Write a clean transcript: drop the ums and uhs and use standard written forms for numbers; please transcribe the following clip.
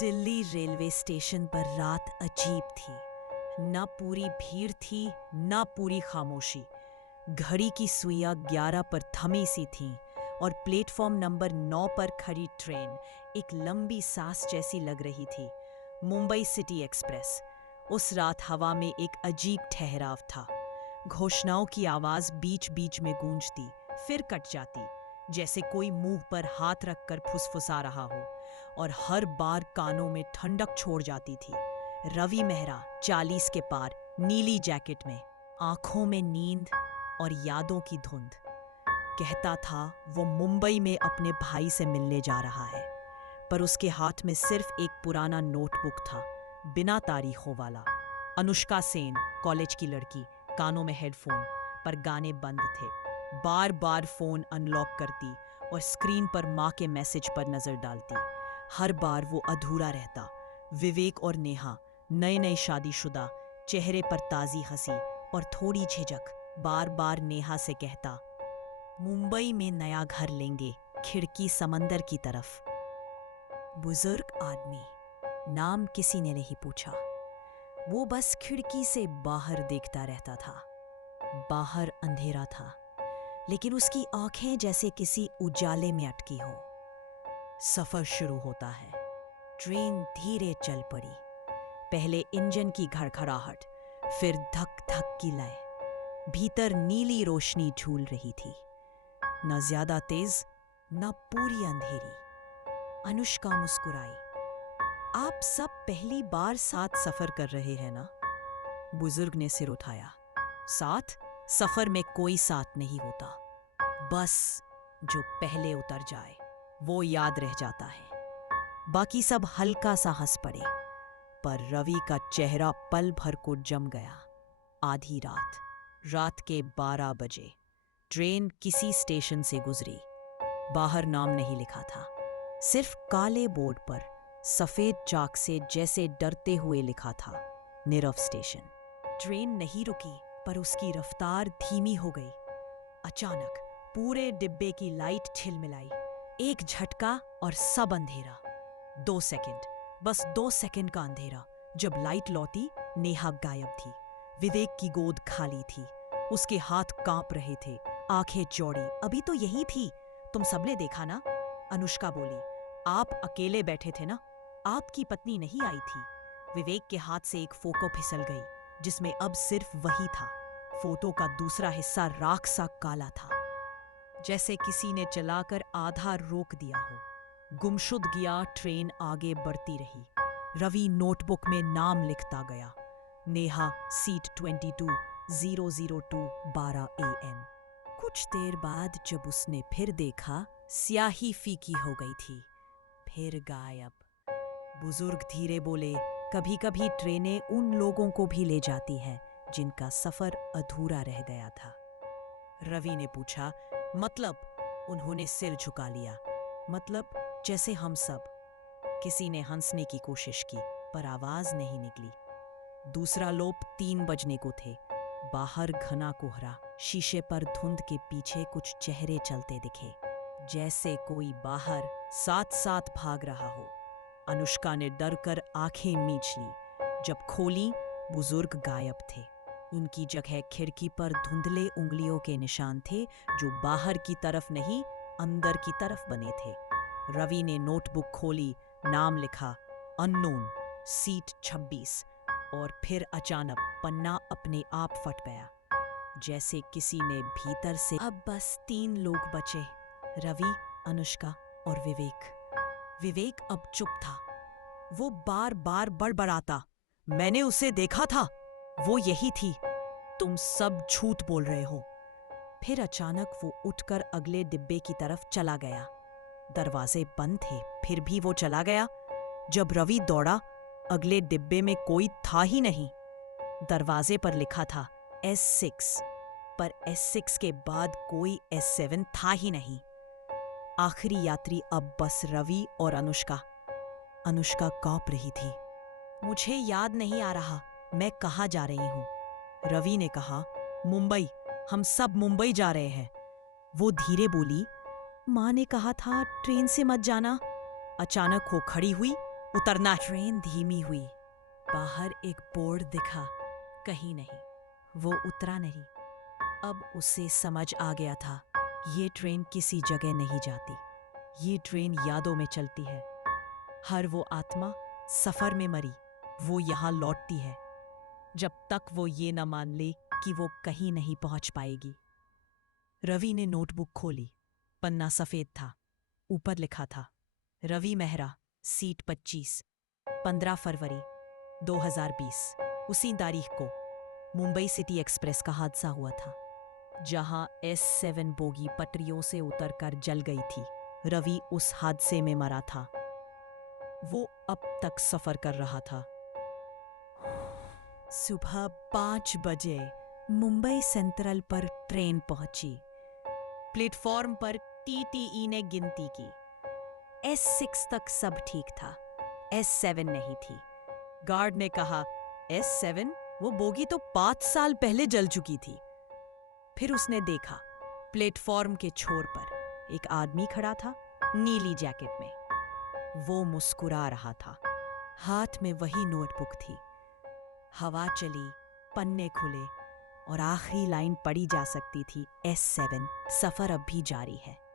Delhi railway station पर रात अजीब थी। न पूरी भीड़ थी, न पूरी खामोशी। घड़ी की सुइयां 11 पर थमी सी थीं और प्लेटफॉर्म नंबर 9 पर खड़ी ट्रेन एक लंबी सांस जैसी लग रही थी। Mumbai city express. उस रात हवा में एक अजीब ठहराव था। घोषणाओं की आवाज बीच बीच में गूंजती, फिर कट जाती, जैसे कोई मुंह पर हाथ रखकर फुसफुसा रहा हो, और हर बार कानों में ठंडक छोड़ जाती थी। रवि मेहरा 40 के पार, नीली जैकेट में, आंखों में नींद और यादों की धुंध, कहता था वो मुंबई में अपने भाई से मिलने जा रहा है। पर उसके हाथ में सिर्फ एक पुराना नोटबुक था, बिना तारीखों वाला। अनुष्का सेन, कॉलेज की लड़की, कानों में हेडफोन, पर गाने बंद थे। बार बार फोन अनलॉक करती और स्क्रीन पर माँ के मैसेज पर नजर डालती। हर बार वो अधूरा रहता। विवेक और नेहा, नए नए शादीशुदा, चेहरे पर ताजी हंसी और थोड़ी झिझक। बार बार नेहा से कहता, मुंबई में नया घर लेंगे, खिड़की समंदर की तरफ। बुजुर्ग आदमी, नाम किसी ने नहीं पूछा। वो बस खिड़की से बाहर देखता रहता था। बाहर अंधेरा था, लेकिन उसकी आंखें जैसे किसी उजाले में अटकी हो। सफर शुरू होता है। ट्रेन धीरे चल पड़ी। पहले इंजन की घड़घड़ाहट, फिर धक धक की लय। भीतर नीली रोशनी झूल रही थी, न ज्यादा तेज, न पूरी अंधेरी। अनुष्का मुस्कुराई। आप सब पहली बार साथ सफर कर रहे हैं ना? बुजुर्ग ने सिर उठाया। साथ? सफर में कोई साथ नहीं होता। बस जो पहले उतर जाए वो याद रह जाता है। बाकी सब हल्का सा हंस पड़े, पर रवि का चेहरा पल भर को जम गया। आधी रात, रात के 12 बजे, ट्रेन किसी स्टेशन से गुजरी। बाहर नाम नहीं लिखा था, सिर्फ काले बोर्ड पर सफेद चाक से जैसे डरते हुए लिखा था, नीरव स्टेशन। ट्रेन नहीं रुकी, पर उसकी रफ्तार धीमी हो गई। अचानक पूरे डिब्बे की लाइट छिलमिलाई। एक झटका और सब अंधेरा। 2 सेकंड, बस 2 सेकंड का अंधेरा। जब लाइट लौटी, नेहा गायब थी। विवेक की गोद खाली थी। उसके हाथ कांप रहे थे, आंखें चौड़ी। अभी तो यही थी, तुम सबने देखा ना? अनुष्का बोली। आप अकेले बैठे थे ना? आपकी पत्नी नहीं आई थी। विवेक के हाथ से एक फोटो फिसल गई, जिसमें अब सिर्फ वही था। फोटो का दूसरा हिस्सा राख सा काला था, जैसे किसी ने चलाकर आधा रोक दिया हो। गुमशुद गया। ट्रेन आगे बढ़ती रही। रवि नोटबुक में नाम लिखता गया। Neha, seat 22, 002, 12 AM। कुछ देर बाद जब उसने फिर देखा, स्याही फीकी हो गई थी, फिर गायब। बुजुर्ग धीरे बोले, कभी कभी ट्रेनें उन लोगों को भी ले जाती हैं जिनका सफर अधूरा रह गया था। रवि ने पूछा, मतलब? उन्होंने सिर झुका लिया। मतलब जैसे हम सब। किसी ने हंसने की कोशिश की, पर आवाज नहीं निकली। दूसरा लोप 3 बजने को थे। बाहर घना कोहरा, शीशे पर धुंध के पीछे कुछ चेहरे चलते दिखे, जैसे कोई बाहर साथ साथ भाग रहा हो। अनुष्का ने डर कर आंखें मीच ली। जब खोली, बुजुर्ग गायब थे। उनकी जगह खिड़की पर धुंधले उंगलियों के निशान थे, जो बाहर की तरफ नहीं, अंदर की तरफ बने थे। रवि ने नोटबुक खोली, नाम लिखा, अननोन, सीट 26, और फिर अचानक पन्ना अपने आप फट गया, जैसे किसी ने भीतर से। अब बस 3 लोग बचे, रवि, अनुष्का और विवेक। विवेक अब चुप था। वो बार बार बड़बड़ाता, मैंने उसे देखा था, वो यही थी, तुम सब झूठ बोल रहे हो। फिर अचानक वो उठकर अगले डिब्बे की तरफ चला गया। दरवाजे बंद थे, फिर भी वो चला गया। जब रवि दौड़ा, अगले डिब्बे में कोई था ही नहीं। दरवाजे पर लिखा था S6, पर S6 के बाद कोई S7 था ही नहीं। आखिरी यात्री अब बस रवि और अनुष्का। अनुष्का कांप रही थी। मुझे याद नहीं आ रहा मैं कहाँ जा रही हूँ। रवि ने कहा, मुंबई, हम सब मुंबई जा रहे हैं। वो धीरे बोली, माँ ने कहा था ट्रेन से मत जाना। अचानक वो खड़ी हुई, उतरना। ट्रेन धीमी हुई। बाहर एक बोर्ड दिखा, कहीं नहीं। वो उतरा नहीं। अब उसे समझ आ गया था, ये ट्रेन किसी जगह नहीं जाती। ये ट्रेन यादों में चलती है। हर वो आत्मा सफर में मरी, वो यहाँ लौटती है, जब तक वो ये न मान ले कि वो कहीं नहीं पहुंच पाएगी। रवि ने नोटबुक खोली। पन्ना सफेद था। ऊपर लिखा था, रवि मेहरा, सीट 25, 15 फरवरी 2020। उसी तारीख को मुंबई सिटी एक्सप्रेस का हादसा हुआ था, जहां S7 बोगी पटरियों से उतरकर जल गई थी। रवि उस हादसे में मरा था। वो अब तक सफर कर रहा था। सुबह 5 बजे मुंबई सेंट्रल पर ट्रेन पहुंची। प्लेटफॉर्म पर टीटीई ने गिनती की। S6 तक सब ठीक था, S7 नहीं थी। गार्ड ने कहा, S7? वो बोगी तो 5 साल पहले जल चुकी थी। फिर उसने देखा, प्लेटफॉर्म के छोर पर एक आदमी खड़ा था, नीली जैकेट में। वो मुस्कुरा रहा था। हाथ में वही नोटबुक थी। हवा चली, पन्ने खुले और आखिरी लाइन पढ़ी जा सकती थी, S7, सफर अब भी जारी है।